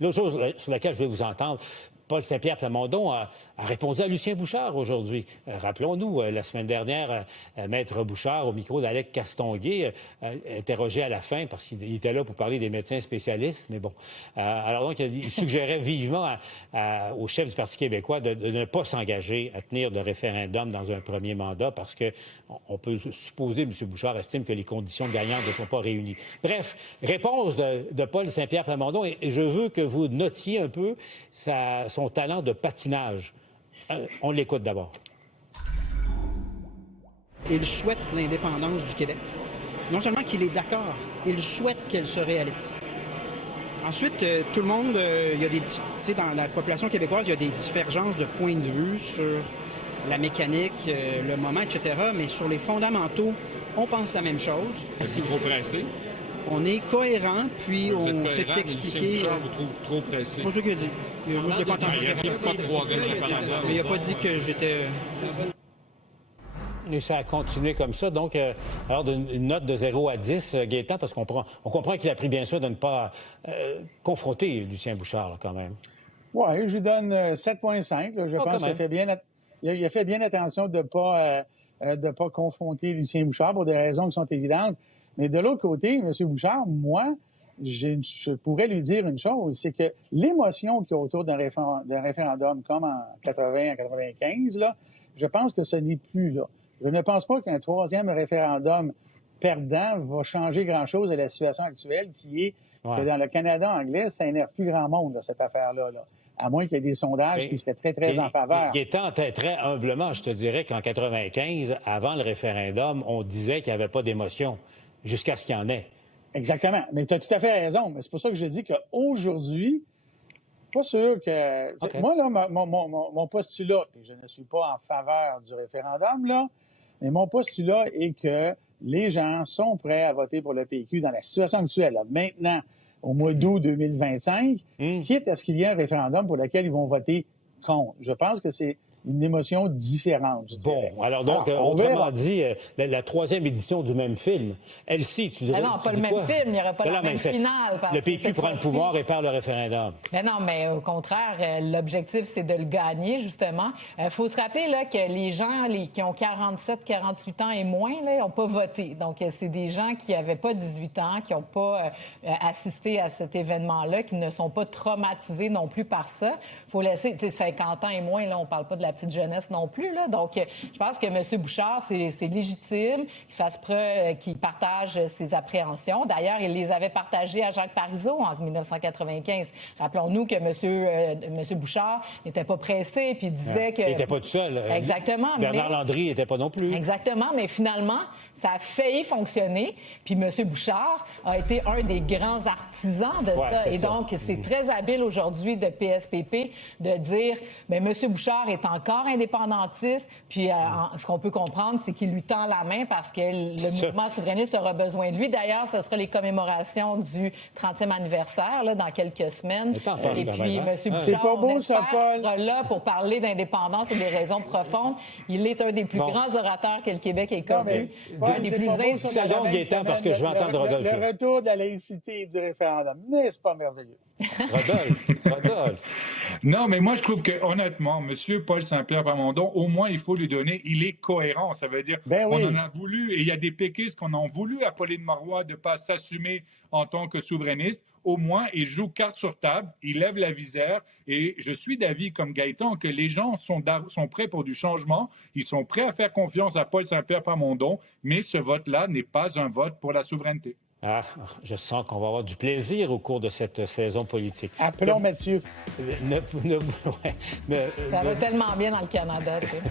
L'autre chose sur laquelle je vais vous entendre, Paul Saint-Pierre Plamondon a répondu à Lucien Bouchard aujourd'hui. Rappelons-nous, la semaine dernière, Maître Bouchard, au micro d'Alec Castonguay, interrogé à la fin, parce qu'il était là pour parler des médecins spécialistes, mais bon. Alors donc, il suggérait vivement au chef du Parti québécois de ne pas s'engager à tenir de référendum dans un premier mandat, parce que on peut supposer, M. Bouchard estime que les conditions gagnantes ne sont pas réunies. Bref, réponse de Paul Saint-Pierre Plamondon, et je veux que vous notiez un peu son talent de patinage. On l'écoute d'abord. Il souhaite l'indépendance du Québec. Non seulement qu'il est d'accord, il souhaite qu'elle se réalise. Ensuite, tout le monde, il y a dans la population québécoise, il y a des divergences de points de vue sur la mécanique, le moment, etc. Mais sur les fondamentaux, on pense la même chose. Est-ce trop pressé? On est cohérent, puis on s'est expliqué. Vous trouve trop pressé? C'est pas ça qu'il a dit. Moi, je l'ai pas entendu dire ça. Mais il n'a pas dit que j'étais... Et ça a continué comme ça. Donc, alors, une note de 0 à 10, Gaétan, parce qu'on comprend qu'il a pris bien soin de ne pas confronter Lucien Bouchard, là, quand même. Oui, je lui donne 7,5. Je pense qu'il a fait bien attention de ne pas confronter Lucien Bouchard pour des raisons qui sont évidentes. Mais de l'autre côté, M. Bouchard, moi, je pourrais lui dire une chose, c'est que l'émotion qu'il y a autour d'un référendum comme en 80, en 95, là, je pense que ce n'est plus là. Je ne pense pas qu'un troisième référendum perdant va changer grand-chose à la situation actuelle qui est que dans le Canada anglais, ça n'énerve plus grand monde, là, cette affaire-là. Là. À moins qu'il y ait des sondages qui seraient très, très en faveur. Gaétan, très humblement, je te dirais qu'en 95, avant le référendum, on disait qu'il n'y avait pas d'émotion, jusqu'à ce qu'il y en ait. Exactement. Mais tu as tout à fait raison. Mais c'est pour ça que je dis qu'aujourd'hui, pas sûr que... Okay. Moi, là, mon postulat, et je ne suis pas en faveur du référendum, là, mais mon postulat est que les gens sont prêts à voter pour le PQ dans la situation actuelle. Là. Maintenant, au mois d'août 2025, quitte à ce qu'il y ait un référendum pour lequel ils vont voter contre. Je pense que c'est une émotion différente. Bon, alors donc, autrement dit, la troisième édition du même film. Elsie, tu dirais... Mais non, pas le même film, il n'y aurait pas la même finale. Le PQ prend le pouvoir et perd le référendum. Mais non, mais au contraire, l'objectif, c'est de le gagner, justement. Il faut se rappeler là, que les gens qui ont 47, 48 ans et moins n'ont pas voté. Donc, c'est des gens qui n'avaient pas 18 ans, qui n'ont pas assisté à cet événement-là, qui ne sont pas traumatisés non plus par ça. Il faut laisser 50 ans et moins, là, on ne parle pas de la petite jeunesse non plus, là. Donc, je pense que M. Bouchard, c'est légitime qu'il fasse preuve, qu'il partage ses appréhensions. D'ailleurs, il les avait partagées à Jacques Parizeau en 1995. Rappelons-nous que M. Bouchard n'était pas pressé, puis il disait que... Il n'était pas tout seul. Exactement. Bernard Landry n'était pas non plus. Exactement, mais finalement, ça a failli fonctionner. Puis M. Bouchard a été un des grands artisans de ça. Et donc, c'est très habile aujourd'hui de PSPP de dire, mais M. Bouchard est encore indépendantiste. Puis ce qu'on peut comprendre, c'est qu'il lui tend la main parce que le mouvement souverainiste aura besoin de lui. D'ailleurs, ce sera les commémorations du 30e anniversaire là, dans quelques semaines. Et puis, M. Bouchard, sera là pour parler d'indépendance et des raisons profondes. Il est un des plus grands orateurs que le Québec ait connu. Un des plus inspirants. Gaétan, parce que je vais entendre Rodolphe. Le retour de la laïcité du référendum, n'est-ce pas merveilleux? Rodolphe. Non, mais moi, je trouve que, honnêtement, M. Paul Saint-Pierre Plamondon, au moins, il faut lui donner, il est cohérent. Ça veut dire, on en a voulu, et il y a des péquistes qu'on a voulu à Pauline Marois de ne pas s'assumer en tant que souverainiste. Au moins, il joue carte sur table, il lève la visière, et je suis d'avis, comme Gaétan, que les gens sont prêts pour du changement, ils sont prêts à faire confiance à Paul Saint-Pierre Plamondon, mais ce vote-là n'est pas un vote pour la souveraineté. Ah, je sens qu'on va avoir du plaisir au cours de cette saison politique. Appelons Mathieu. Ça va tellement bien dans le Canada, tu sais.